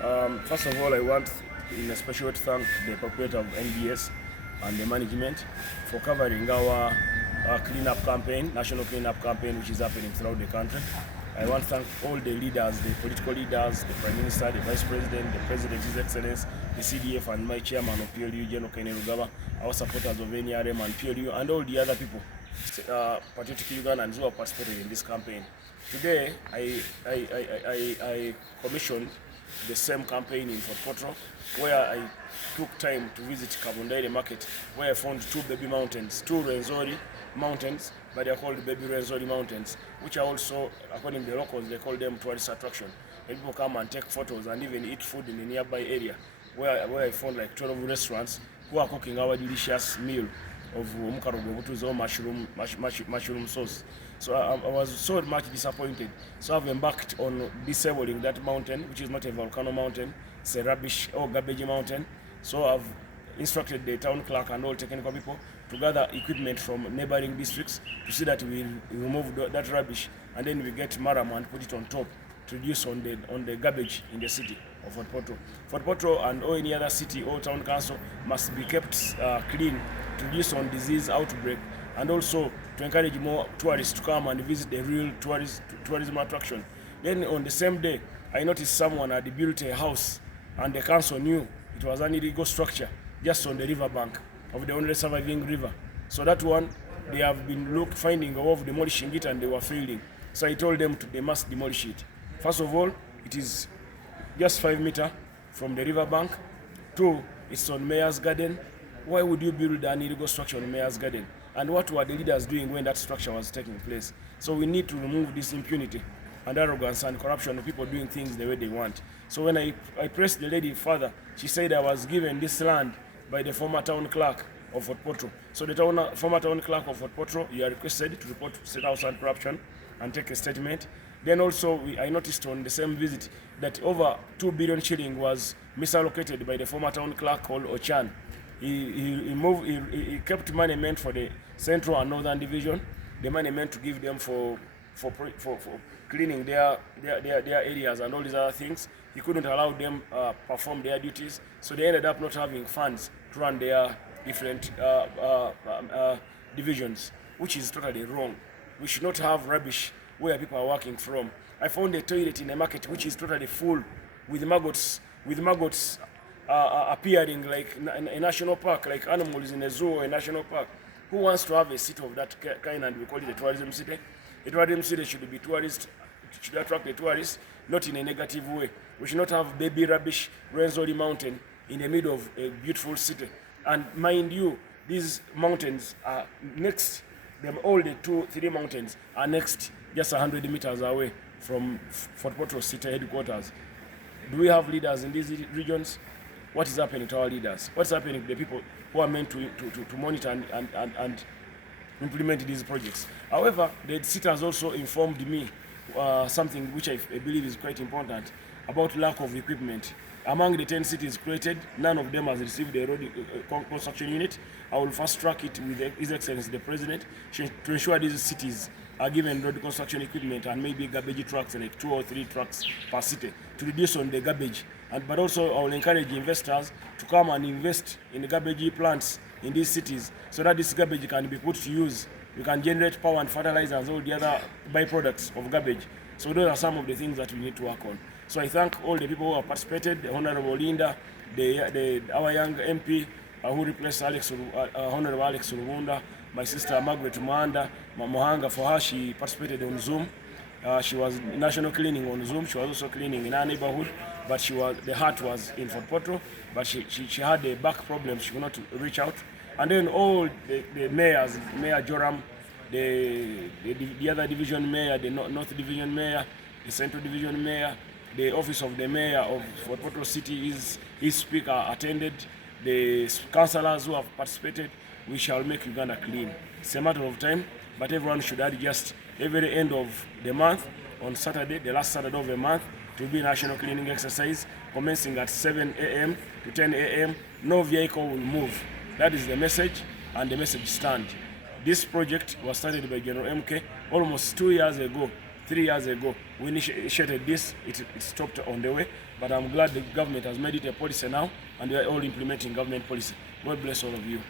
First of all, I want in a special to thank the proprietor of NBS and the management for covering our cleanup campaign, national cleanup campaign, which is happening throughout the country. I want to thank all the leaders, the political leaders, the Prime Minister, the Vice President, the President, His Excellence, the CDF, and my chairman of PLU, General Kene Rugaba, our supporters of NRM and PLU, and all the other people, particularly Ugandans who are participating in this campaign. Today, I commissioned the same campaign in Fort Potro, where I took time to visit Kabundaire market, where I found two baby mountains, two Rwenzori mountains, but they are called baby Rwenzori mountains, which are also, according to the locals, they call them tourist attraction. And people come and take photos and even eat food in the nearby area, where I found like 12 restaurants who are cooking our delicious meal of mukarogo, mushroom sauce. So I was so much disappointed. So I've embarked on disabling that mountain, which is not a volcano mountain, it's a rubbish or garbage mountain. So I've instructed the town clerk and all technical people to gather equipment from neighboring districts to see that we remove that rubbish and then we get maram and put it on top to reduce on the garbage in the city of Fort Potro. Fort Potro and all any other city or town council must be kept clean to reduce on disease outbreak and also to encourage more tourists to come and visit the real tourism attraction. Then on the same day, I noticed someone had built a house and the council knew it was an illegal structure just on the river bank of the only surviving river. So that one, they have been finding a way of demolishing it and they were failing. So I told them they must demolish it. First of all, it is just 5 meters from the river bank. 2, it's on Mayor's Garden. Why would you build an illegal structure on Mayor's Garden? And what were the leaders doing when that structure was taking place? So we need to remove this impunity and arrogance and corruption of people doing things the way they want. So when I pressed the lady further, she said I was given this land by the former town clerk of Fort Potro. So the former town clerk of Fort Potro, you are requested to report State House and corruption and take a statement. Then also I noticed on the same visit that over 2 billion shilling was misallocated by the former town clerk called Ochan. He kept money meant for the central and northern division, the money meant to give them for cleaning their areas and all these other things. He couldn't allow them perform their duties, so they ended up not having funds to run their different divisions, which is totally wrong. We should not have rubbish where people are working from. I found a toilet in a market which is totally full with maggots appearing like a national park, like animals in a zoo or a national park. Who wants to have a city of that kind and we call it a tourism city? A tourism city should attract the tourists, not in a negative way. We should not have baby rubbish Rwenzori mountain in the middle of a beautiful city. And mind you, these mountains are next, all the 2-3 mountains are next, just 100 meters away from Fort Potro city headquarters. Do we have leaders in these regions? What is happening to our leaders? What's happening to the people who are meant to monitor and implement these projects? However, the city has also informed me something which I believe is quite important about lack of equipment. Among the 10 cities created, none of them has received a road construction unit. I will fast track it with His Excellency the President to ensure these cities are given road construction equipment and maybe garbage trucks, like 2 or 3 trucks per city, to reduce on the garbage. But also I will encourage investors to come and invest in the garbage plants in these cities so that this garbage can be put to use. We can generate power and fertilizers and all the other byproducts of garbage. So those are some of the things that we need to work on. So I thank all the people who have participated, the Honorable Linda, our young MP who replaced Honorable Alex Rubunda, my sister Margaret Mohanga, for her, she participated on Zoom. She was national cleaning on Zoom. She was also cleaning in her neighborhood, but the heart was in Fort Potro, but she had a back problem. She could not reach out. And then all the mayors, Mayor Joram, the other division mayor, the North Division mayor, the Central Division mayor, the office of the mayor of Fort Potro City, his speaker attended, the councillors who have participated. We shall make Uganda clean. It's a matter of time, but everyone should adjust every end of the month on Saturday, the last Saturday of the month, to be national cleaning exercise, commencing at 7 a.m. to 10 a.m. No vehicle will move. That is the message, and the message stands. This project was started by General MK almost 2 years ago, 3 years ago. We initiated this, it stopped on the way, But I'm glad the government has made it a policy now, and we are all implementing government policy. God bless all of you.